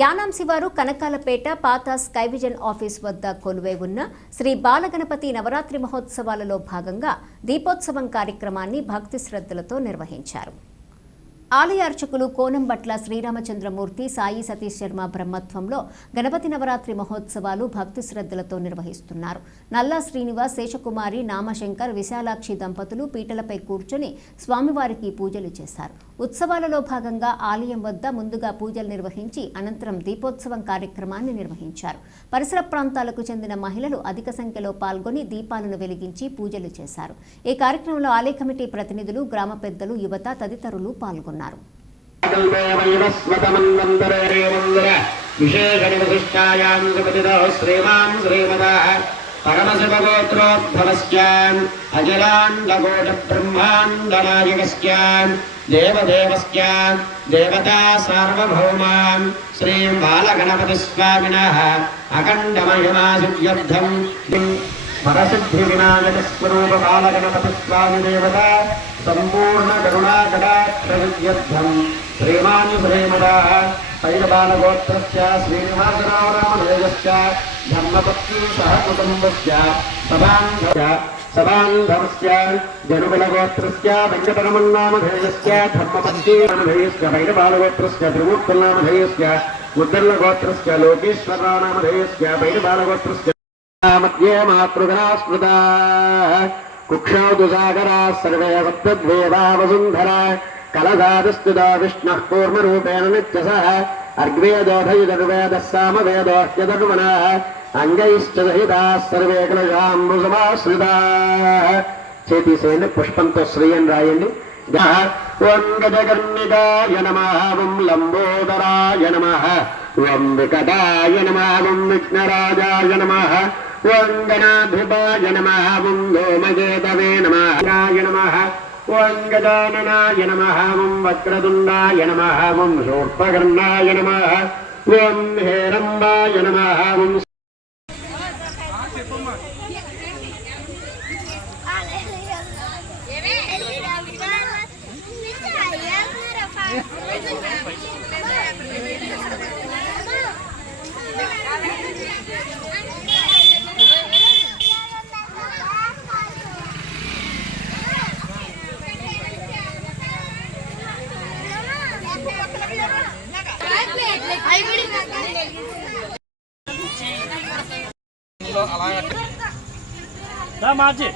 యానాం శివారు కనకాలపేట పాత Sky Vision office వద్ద కొలువై ఉన్న శ్రీ బాలగణపతి నవరాత్రి మహోత్సవాలలో భాగంగా దీపోత్సవం కార్యక్రమాన్ని భక్తి శ్రద్ధలతో నిర్వహించారు. ఆలయ అర్చకులు కోనంబట్ల శ్రీరామచంద్రమూర్తి సాయి సతీష్ శర్మ బ్రహ్మత్వంలో గణపతి నవరాత్రి మహోత్సవాలు భక్తి శ్రద్ధలతో నిర్వహిస్తున్నారు. నల్లా శ్రీనివాస్ శేషకుమారి నామశంకర్ విశాలాక్షి దంపతులు పీటలపై కూర్చొని స్వామివారికి పూజలు చేశారు. ఉత్సవాలలో భాగంగా ఆలయం వద్ద ముందుగా పూజలు నిర్వహించి అనంతరం దీపోత్సవం కార్యక్రమాన్ని నిర్వహించారు. పరిసర ప్రాంతాలకు చెందిన మహిళలు అధిక సంఖ్యలో పాల్గొని దీపాలను వెలిగించి పూజలు చేశారు. ఈ కార్యక్రమంలో ఆలయ కమిటీ ప్రతినిధులు గ్రామ పెద్దలు యువత తదితరులు పాల్గొన్నారు. కల్పేవైవస్వతమన్వంతరేమందర విశేషనివశిష్టాయాం సుపతితో శ్రీమాన్ శ్రీమదः పరమశివగోత్రోద్భవస్యాన్ అజలాండకోట బ్రహ్మాండనాయకస్యాన్ దేవదేవస్యాన్ దేవతా సార్వభౌమాం శ్రీం బాలగణపతి స్వామినः అఖండమహిమాసువ్యర్థం పరసిద్ధి వినాయక స్వరూప బాలగణపతి స్వామి దేవత సంపూర్ణ కరుణాకటాక్షవిద్యర్థం శ్రీమాన్ శ్రీమద పైరబాలగోత్రస్య శ్రీనివాసరావు ధర్మపత్ని సహ కుటుంబస్య సభాంగ సభాంగమస్య జనుబలగోత్రస్య వెంకటరమన్నామధేయస్య ధర్మపత్ని నామధేయస్య పైరబాలగోత్రస్య త్రిమూర్తుల్నామధేయస్య ఉద్దర్లగోత్రస్య లోకేశ్వరరామధేయస్య పైరబాలగోత్రస్య मध्ये मातृगणा स्मृता कुक्षौतु सागरा सर्वे सप्तद्वेदा वसुन्धरा कलधातुस्तुता विष्णः कूर्मरूपेण नित्यसः अर्ग्वेदोधयुर्वेदः सामवेदोह्यधर्मणः अङ्गैश्च सहिताः सर्वे कलशाम्बुसमाश्रिताः చేతీసేయండి పుష్పంతో శ్రీయని రాయండి ఓం గజగర్ణికాయ నమ ఓం లంబోదరాయ నమ ఓం వికటాయ నమ ఓం విఘ్నరాజాయ నమ ఓం గణాధిపాయ నమ ఓం లోమగేతవే నమాయ నమ ఓం గజాననాయ నమ ఓం వక్రతుండాయ నమ ఓం శూర్పకర్ణాయ నమ ఓం హేరంబాయ నమ ఓం మార్చి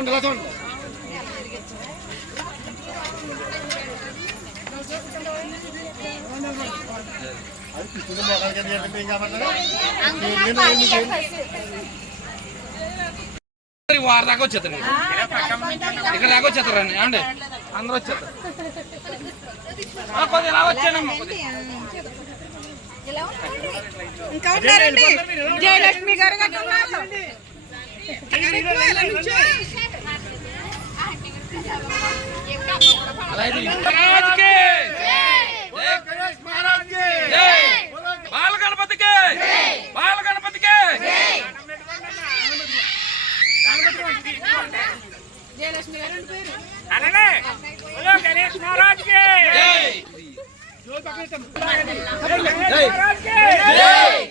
చూడండి. ఎలా చూడండి వారి దాకా వచ్చేస్తారు ఇక్కడ దాకా వచ్చేస్తారు అండి అందరూ వచ్చేస్తారు. ఆ, కొద్దిగా ఇలా వచ్చానమ్మా కొద్దిగా. ఇంకా ఉన్నారండి. జయలక్ష్మి గారు ఉన్నారు. అలా ఇది. మహారాజ్కి! జై! బాల గణపతికి బాల గణపతికి అలానే బోలో గణేష్ మహారాజ్కి జై జై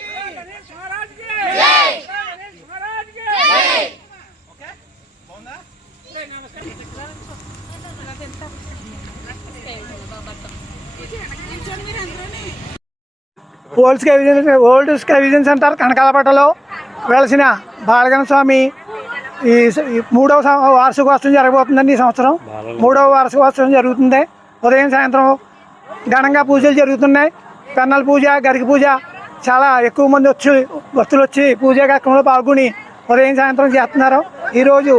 old sky vision old sky vision center కనకాలపేటలో వెలసిన బాలగణ స్వామి. ఈ మూడవ వార్షికోత్సవం జరగబోతుందండి ఈ సంవత్సరం. మూడవ వార్షికోత్సవం జరుగుతుంది. ఉదయం సాయంత్రం ఘనంగా పూజలు జరుగుతున్నాయి. పెన్నల పూజ గరికి పూజ చాలా ఎక్కువ మంది వచ్చి భక్తులు వచ్చి పూజా కార్యక్రమంలో పాల్గొని ఉదయం సాయంత్రం చేస్తున్నారు. ఈరోజు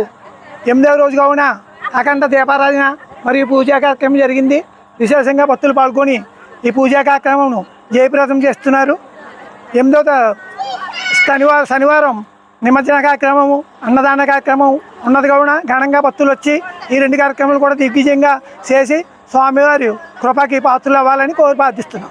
ఎనిమిదవ రోజు కావున అఖండ దీపారాధన మరియు పూజా కార్యక్రమం జరిగింది. విశేషంగా భక్తులు పాల్గొని ఈ పూజా కార్యక్రమం జయప్రదం చేస్తున్నారు. ఎనిమిదవ శనివారం శనివారం నిమజ్జన కార్యక్రమము అన్నదాన కార్యక్రమం ఉన్నది కావున ఘనంగా భక్తులు వచ్చి ఈ రెండు కార్యక్రమాలు కూడా దిగ్విజయంగా చేసి స్వామివారి కృపకి పాత్రలు అవ్వాలని కోరి ప్రార్థిస్తున్నాం.